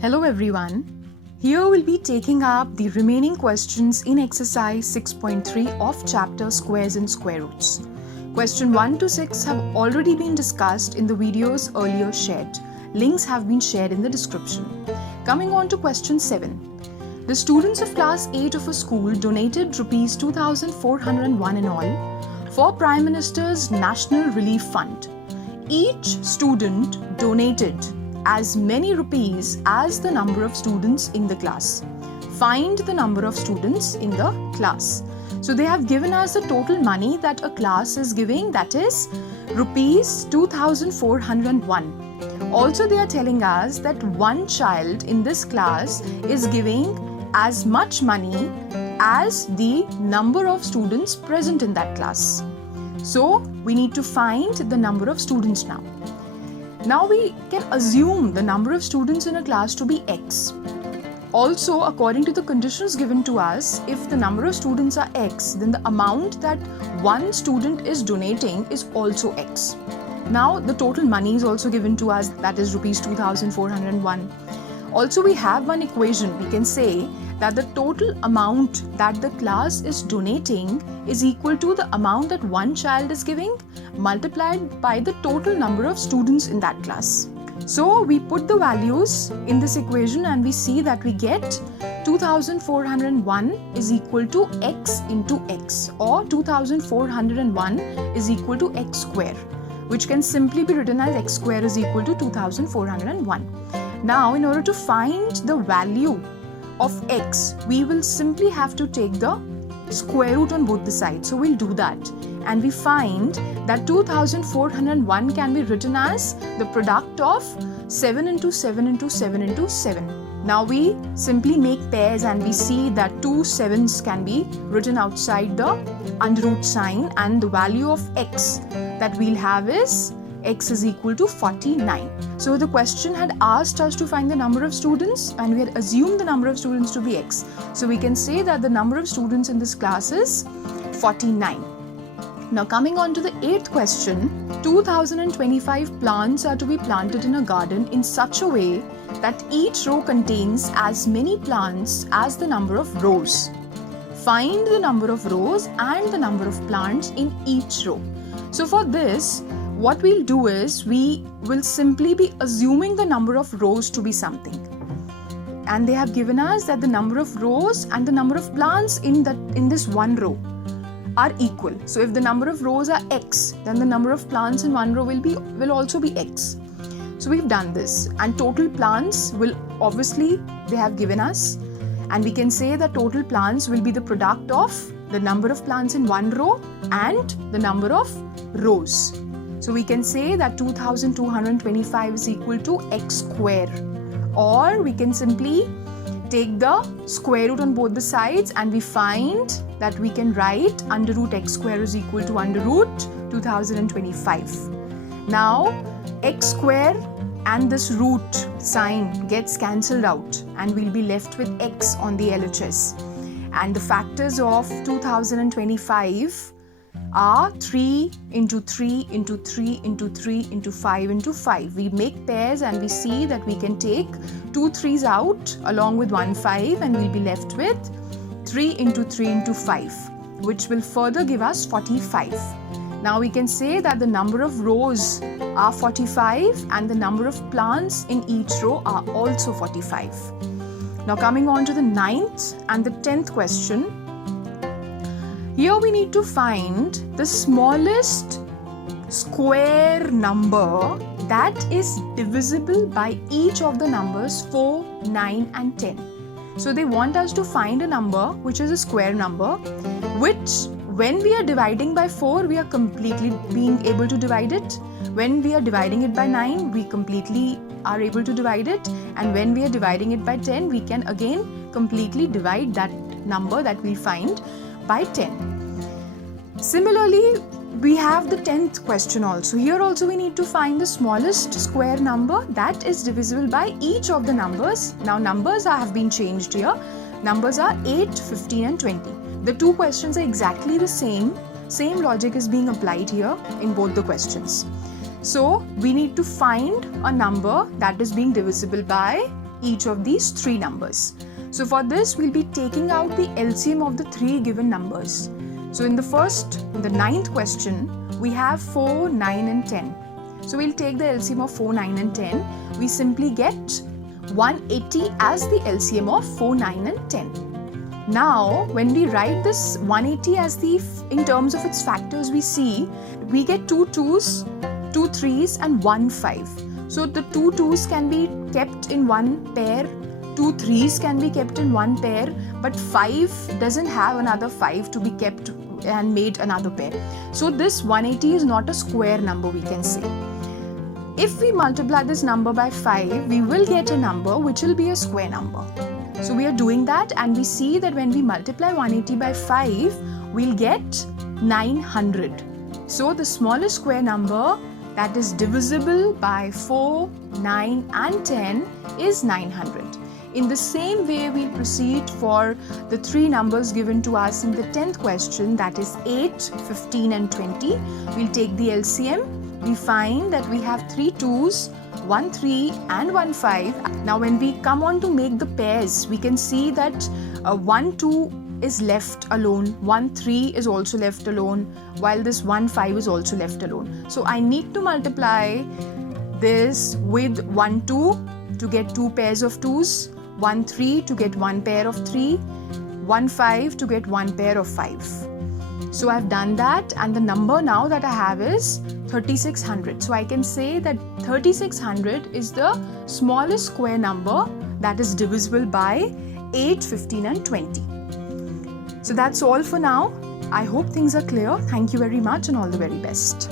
Hello everyone. Here we'll be taking up the remaining questions in exercise 6.3 of chapter Squares and Square Roots. Question 1 to 6 have already been discussed in the videos earlier shared. Links have been shared in the description. Coming on to question 7. The students of class 8 of a school donated rupees 2,401 in all for Prime Minister's National Relief Fund. Each student donated as many rupees as the number of students in the class. Find the number of students in the class. So they have given us the total money that a class is giving, that is rupees 2,401. Also they are telling us that one child in this class is giving as much money as the number of students present in that class. So we need to find the number of students now. Now we can assume the number of students in a class to be X. Also, according to the conditions given to us, if the number of students are X, then the amount that one student is donating is also X. Now the total money is also given to us, that is rupees 2,401. Also we have one equation. We can say that the total amount that the class is donating is equal to the amount that one child is giving multiplied by the total number of students in that class. So we put the values in this equation and we see that we get 2,401 is equal to X into X, or 2,401 is equal to X square, which can simply be written as X square is equal to 2,401. Now, in order to find the value of X, we will simply have to take the square root on both the sides. So we'll do that. And we find that 2,401 can be written as the product of 7 into 7 into 7 into 7. Now we simply make pairs and we see that 2 7s can be written outside the under root sign, and the value of X that we'll have is X is equal to 49. So the question had asked us to find the number of students and we had assumed the number of students to be X. So we can say that the number of students in this class is 49. Now coming on to the 8th question, 2,025 plants are to be planted in a garden in such a way that each row contains as many plants as the number of rows. Find the number of rows and the number of plants in each row. So for this, what we'll do is we will simply be assuming the number of rows to be something. And they have given us that the number of rows and the number of plants in this one row are equal. So if the number of rows are X, then the number of plants in one row will also be X. So we've done this, and total plants will obviously they have given us, and we can say that total plants will be the product of the number of plants in one row and the number of rows. So we can say that 2,225 is equal to X square, or we can simply take the square root on both the sides and we find that we can write under root X square is equal to under root 2025. Now X square and this root sign gets cancelled out and we'll be left with X on the LHS. And the factors of 2025 are 3 into 3 into 3 into 3 into 5 into 5. We make pairs and we see that we can take 2 3s out along with 1 5 and we'll be left with 3 into 3 into 5, which will further give us 45. Now we can say that the number of rows are 45 and the number of plants in each row are also 45. Now coming on to the 9th and the 10th question. Here we need to find the smallest square number that is divisible by each of the numbers 4, 9 and 10. So they want us to find a number which is a square number, which when we are dividing by 4, we are completely being able to divide it. When we are dividing it by 9, we completely are able to divide it. And when we are dividing it by 10, we can again completely divide that number that we find by 10. Similarly, we have the 10th question also. Here also we need to find the smallest square number that is divisible by each of the numbers. Now numbers have been changed here. Numbers are 8, 15 and 20. The two questions are exactly the same. Same logic is being applied here in both the questions. So we need to find a number that is being divisible by each of these three numbers. So for this, we'll be taking out the LCM of the three given numbers. So in the ninth question, we have 4, 9 and 10. So we'll take the LCM of 4, 9 and 10. We simply get 180 as the LCM of 4, 9 and 10. Now, when we write this 180 as in terms of its factors, we see we get 2 2s, 2 3s and 1 5. So the 2 2s can be kept in one pair, 2 3s can be kept in one pair, but 5 doesn't have another 5 to be kept and made another pair. So this 180 is not a square number, we can say. If we multiply this number by 5, we will get a number which will be a square number. So we are doing that, and we see that when we multiply 180 by 5, we'll get 900. So the smallest square number that is divisible by 4, 9 and 10 is 900. In the same way, we'll proceed for the three numbers given to us in the 10th question, that is 8, 15 and 20. We'll take the LCM. We find that we have 3 2s, 1 3 and 1 5. Now when we come on to make the pairs, we can see that 1 2 is left alone, 1 3 is also left alone, while this 1 5 is also left alone. So I need to multiply this with 1 2 to get 2 pairs of 2s, 1 3 to get 1 pair of 3, 1 5 to get 1 pair of 5. So I've done that, and the number now that I have is 3600. So I can say that 3600 is the smallest square number that is divisible by 8, 15 and 20. So that's all for now. I hope things are clear. Thank you very much and all the very best.